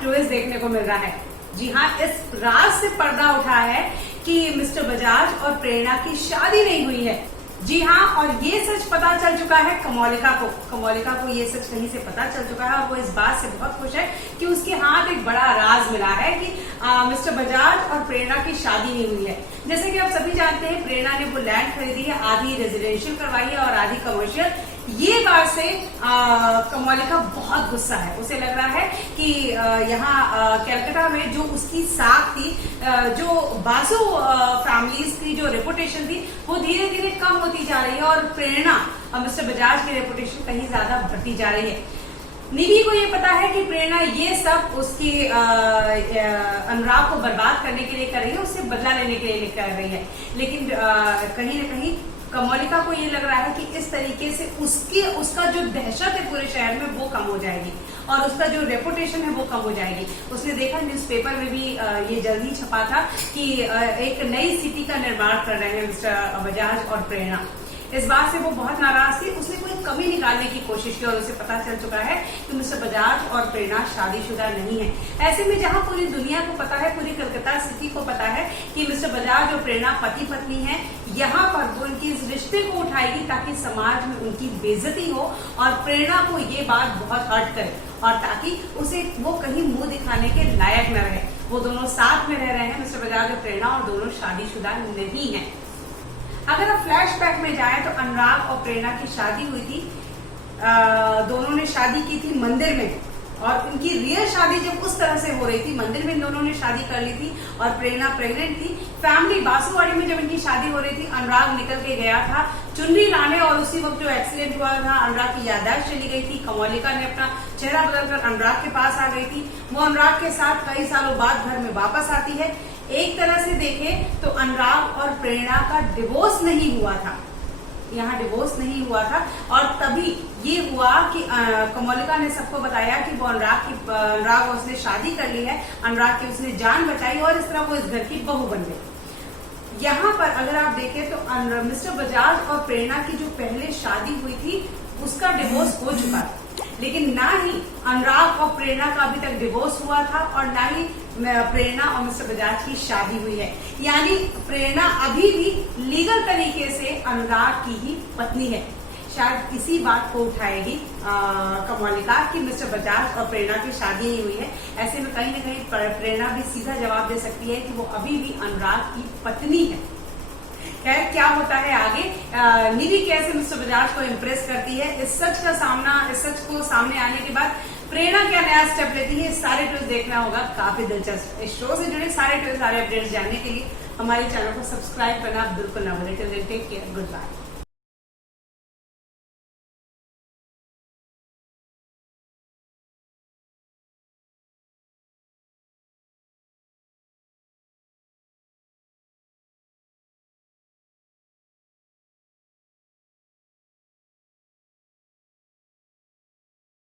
Twist देखने को मिल रहा है। जी हाँ, इस राज से पर्दा उठा है कि मिस्टर बजाज और प्रेरणा की शादी नहीं हुई है। जी हाँ, और ये सच पता चल चुका है कमोलिका को ये सच कहीं से पता चल चुका है और वो इस बात से बहुत खुश है कि उसके हाथ एक बड़ा राज मिला है कि मिस्टर बजाज और प्रेरणा की शादी नहीं हुई है। जैसे कि आप सभी जानते हैं, प्रेरणा ने वो लैंड खरीदी है, आधी रेजिडेंशियल करवाई है और आधी कमर्शियल। ये बात से कमोलिका बहुत गुस्सा है। उसे लग रहा है कि यहाँ कलकत्ता में जो उसकी साख थी, जो बासु फैमिलीज की जो रेपुटेशन थी, वो धीरे धीरे कम होती जा रही है और प्रेरणा और मिस्टर बजाज की रेपुटेशन कहीं ज्यादा बढ़ती जा रही है। निधि को ये पता है कि प्रेरणा ये सब उसकी अनुराग को बर्बाद करने के लिए कर रही है, उससे बदला लेने के लिए कर रही है। लेकिन कहीं न कहीं कमोलिका को ये लग रहा है कि इस तरीके से उसका जो दहशत है पूरे शहर में वो कम हो जाएगी और उसका जो रेपुटेशन है वो कम हो जाएगी। उसने देखा न्यूज़पेपर में भी ये जल्द ही छपा था कि एक नई सिटी का निर्माण कर रहे हैं मिस्टर बजाज और प्रेरणा। इस बात से वो बहुत नाराज थी। उसने कोई कमी निकालने की कोशिश की और उसे पता चल चुका है कि मिस्टर बजाज और प्रेरणा शादीशुदा नहीं है। ऐसे में जहां पूरी दुनिया को पता है, पूरी कलकत्ता सिटी को पता है कि मिस्टर बजाज और प्रेरणा पति पत्नी है, यहाँ पर वो उनकी इस रिश्ते को उठाएगी ताकि समाज में उनकी बेइज्जती हो और प्रेरणा को ये बात बहुत हर्ट करे और ताकि उसे वो कहीं मुंह दिखाने के लायक न रहे। वो दोनों साथ में रह रहे हैं, मिस्टर बजाज और प्रेरणा, और दोनों शादीशुदा नहीं है। अगर आप फ्लैशबैक में जाएं तो अनुराग और प्रेरणा की शादी हुई थी। दोनों ने शादी की थी मंदिर में और उनकी रियल शादी जब उस तरह से हो रही थी, मंदिर में दोनों ने शादी कर ली थी और प्रेरणा प्रेग्नेंट थी। फैमिली बासुवाड़ी में जब इनकी शादी हो रही थी, अनुराग निकल के गया था चुनरी लाने और उसी वक्त जो एक्सीडेंट हुआ था, अनुराग की याददाश्त चली गई थी। कमोलिका ने अपना चेहरा बदलकर अनुराग के पास आ गई थी। वो अनुराग के साथ कई सालों बाद घर में वापस आती है। एक तरह से देखें तो अनुराग और प्रेरणा का डिवोर्स नहीं हुआ था, यहाँ डिवोर्स नहीं हुआ था और तभी ये हुआ कि कमोलिका ने सबको बताया कि वो अनुराग और उसने शादी कर ली है, अनुराग की उसने जान बचाई और इस तरह वो इस घर की बहू बन गई। यहाँ पर अगर आप देखें तो मिस्टर बजाज और प्रेरणा की जो पहले शादी हुई थी उसका डिवोर्स हो चुका था, लेकिन ना ही अनुराग और प्रेरणा का अभी तक डिवोर्स हुआ था और ना ही प्रेरणा और मिस्टर बजाज की शादी हुई है। यानी प्रेरणा अभी भी लीगल तरीके से अनुराग की ही पत्नी है। शायद इसी बात को उठाएगी कमोलिका कि मिस्टर बजाज और प्रेरणा की शादी नहीं हुई है। ऐसे में कहीं न कहीं प्रेरणा भी सीधा जवाब दे सकती है कि वो अभी भी अनुराग की पत्नी है। खैर, क्या होता है आगे, निधि कैसे मिस्टर बजाज को इम्प्रेस करती है, इस सच को सामने आने के बाद प्रेरणा क्या नया स्टेप लेती है, सारे ट्विस्ट देखना होगा। काफी दिलचस्प। इस शो से जुड़े सारे अपडेट्स जानने के लिए हमारे चैनल को सब्सक्राइब करना बिल्कुल ना भूलें। Take care, good bye.